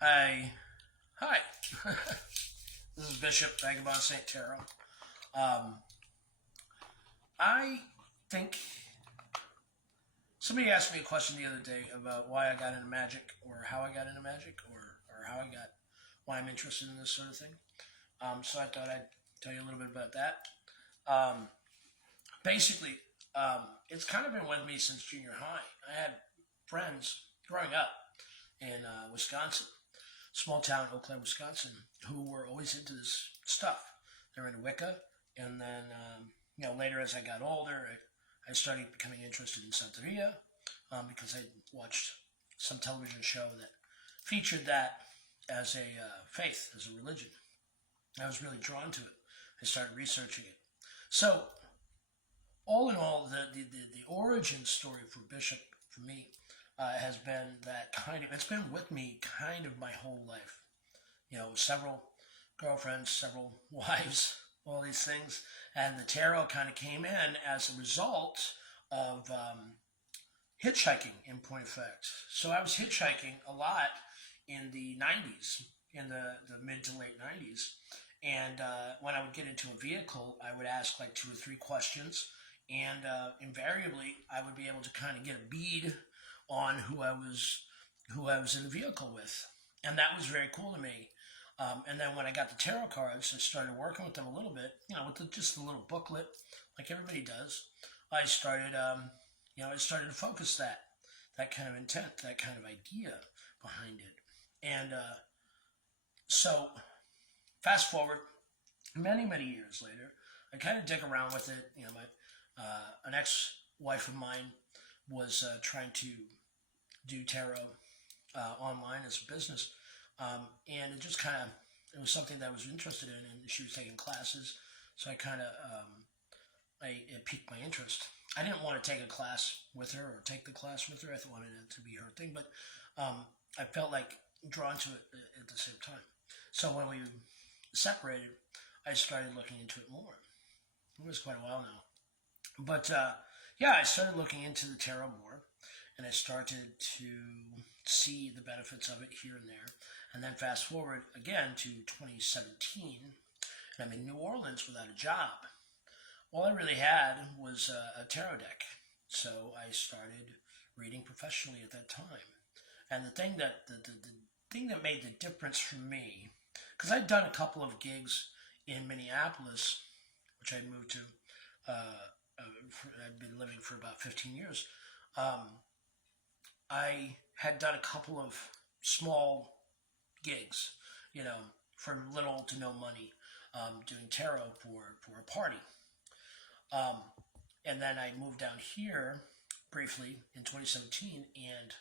Hi. Hi. This is Bishop Vagabond St. Tarot. Um, I think somebody asked me a question the other day about why I got into magic, or how I got into magic, or how I got, why I'm interested in this sort of thing. So I thought I'd tell you a little bit about that. Um, Basically, it's kind of been with me since junior high. I had friends growing up in Wisconsin, small town, Eau Claire, Wisconsin, who were always into this stuff. They were into Wicca, and then later as I got older, I started becoming interested in Santeria because I watched some television show that featured that as a faith, as a religion. I was really drawn to it. I started researching it. So all in all, the origin story for Bishop for me has been that kind of, it's been with me kind of my whole life. Several girlfriends, several wives, all these things. And the tarot kind of came in as a result of hitchhiking, in point of fact. So I was hitchhiking a lot in the 90s, in the mid to late 90s. And when I would get into a vehicle, I would ask like two or three questions. And invariably, I would be able to kind of get a bead on who I was in the vehicle with, and that was very cool to me. And then when I got the tarot cards and started working with them a little bit, with just a little booklet, like everybody does, I started, I started to focus that kind of intent, that kind of idea behind it. And so, fast forward many, many years later, I kind of dig around with it. An ex-wife of mine was trying to do tarot online as a business, and it was something that I was interested in, and she was taking classes, so I kind of it piqued my interest. I didn't want to take a class with her or take the class with her. I wanted it to be her thing, but I felt like drawn to it at the same time. So when we separated, I started looking into it more. It was quite a while now, but yeah, I started looking into the tarot more, and I started to see the benefits of it here and there. And then fast forward again to 2017, and I'm in New Orleans without a job. All I really had was a tarot deck, so I started reading professionally at that time. And the thing that made the difference for me, because I'd done a couple of gigs in Minneapolis, which I moved to. I'd been living for about 15 years. Um, I had done a couple of small gigs, you know, for little to no money, doing tarot for a party. Um, and then I moved down here briefly in 2017, and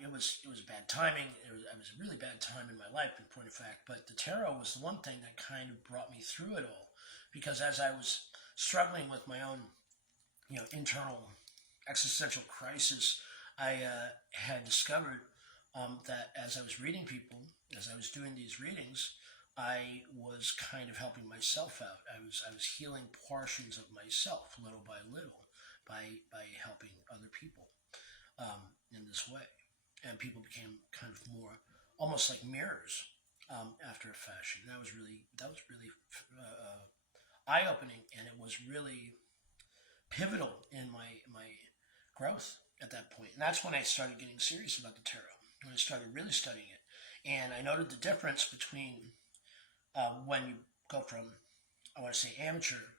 it was bad timing. I was a really bad time in my life, in point of fact. But the tarot was the one thing that kind of brought me through it all, because as I was struggling with my own, internal existential crisis, I had discovered that as I was reading people, as I was doing these readings, I was kind of helping myself out. I was healing portions of myself little by little by helping other people in this way, and people became kind of more almost like mirrors after a fashion. That was really eye opening, and it was really pivotal in my growth at that point. And that's when I started getting serious about the tarot, when I started really studying it. And I noted the difference between when you go from, I want to say, amateur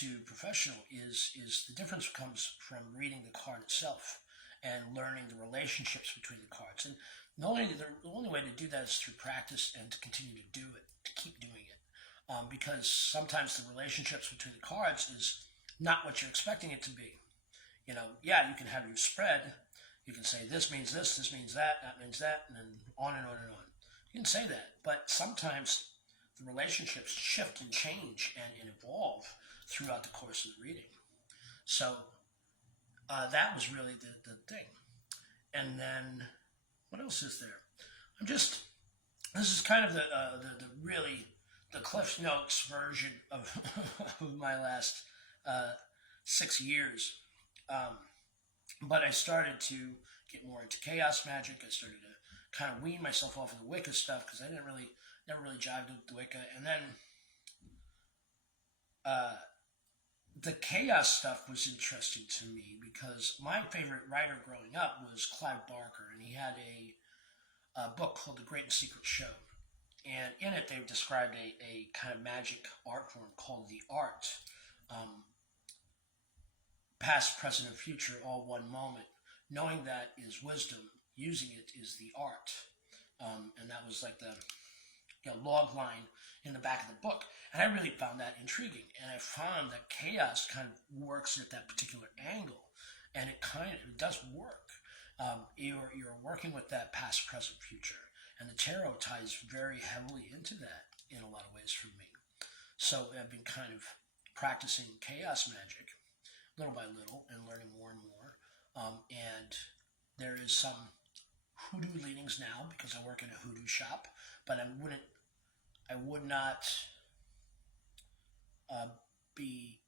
to professional is the difference comes from reading the card itself and learning the relationships between the cards. And the only way to do that is through practice and to continue to do it, to keep doing it. Because sometimes the relationships between the cards is not what you're expecting it to be. Yeah, you can have your spread. You can say this means this means that means that, and then on and on and on. You can say that, but sometimes the relationships shift and change and evolve throughout the course of the reading. So that was really the thing. And then what else is there? I'm just This is kind of the really the Cliff Notes version of of my last uh, 6 years. Um, but I started to get more into chaos magic. I started to kind of wean myself off of the Wicca stuff because I never really jived with the Wicca. And then the chaos stuff was interesting to me because my favorite writer growing up was Clive Barker, and he had a book called The Great and Secret Show. And in it, they've described a kind of magic art form called the art. Past, present, and future, all one moment. Knowing that is wisdom, using it is the art. And that was like the log line in the back of the book. And I really found that intriguing. And I found that chaos kind of works at that particular angle. And it does work. You're working with that past, present, future. And the tarot ties very heavily into that in a lot of ways for me. So I've been kind of practicing chaos magic little by little and learning more and more. And there is some hoodoo leanings now because I work in a hoodoo shop, but I would not be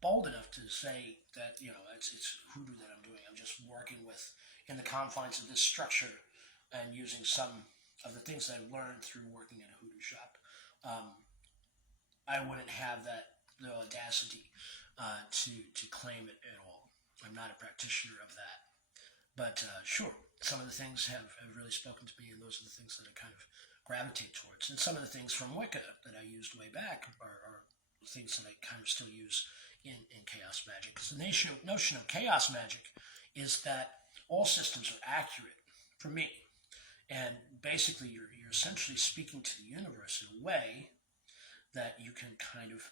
bold enough to say that it's hoodoo that I'm doing. I'm just working in the confines of this structure and using some of the things that I've learned through working in a hoodoo shop. I wouldn't have the audacity to claim it at all. I'm not a practitioner of that. But sure, some of the things have really spoken to me, and those are the things that I kind of gravitate towards. And some of the things from Wicca that I used way back are things that I kind of still use in chaos magic. Because the notion of chaos magic is that all systems are accurate for me. And basically, you're essentially speaking to the universe in a way that you can kind of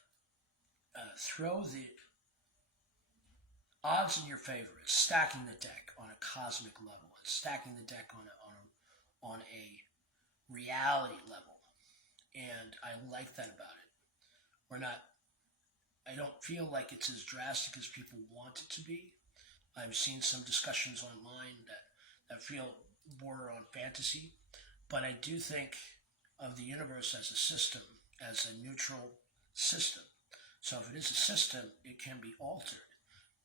throw the odds in your favor. It's stacking the deck on a cosmic level. It's stacking the deck on a reality level. And I like that about it. I don't feel like it's as drastic as people want it to be. I've seen some discussions online that feel border on fantasy, but I do think of the universe as a system, as a neutral system. So if it is a system, it can be altered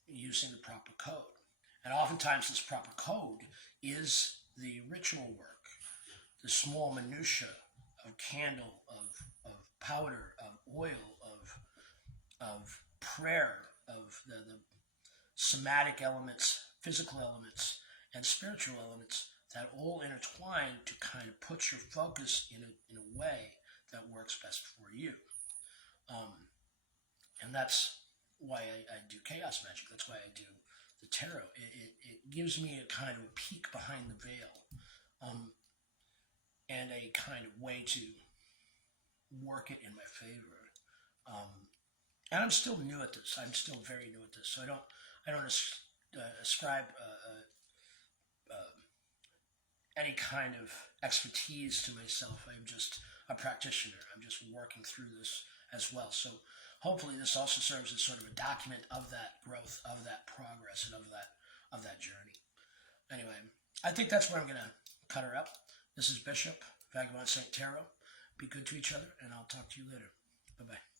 using the proper code. And oftentimes this proper code is the ritual work, the small minutiae of candle, of powder, of oil, of prayer, of the somatic elements, physical elements, and spiritual elements that all intertwine to kind of put your focus in a way that works best for you. And that's why I do chaos magic. That's why I do the tarot. It gives me a kind of a peek behind the veil, and a kind of way to work it in my favor. And I'm still new at this. I'm still very new at this. So I don't ascribe any kind of expertise to myself. I'm just a practitioner. I'm just working through this as well. So hopefully this also serves as sort of a document of that growth, of that progress, and of that journey. Anyway, I think that's where I'm going to cut her up. This is Bishop, Vagabond Saint Tarot. Be good to each other, and I'll talk to you later. Bye-bye.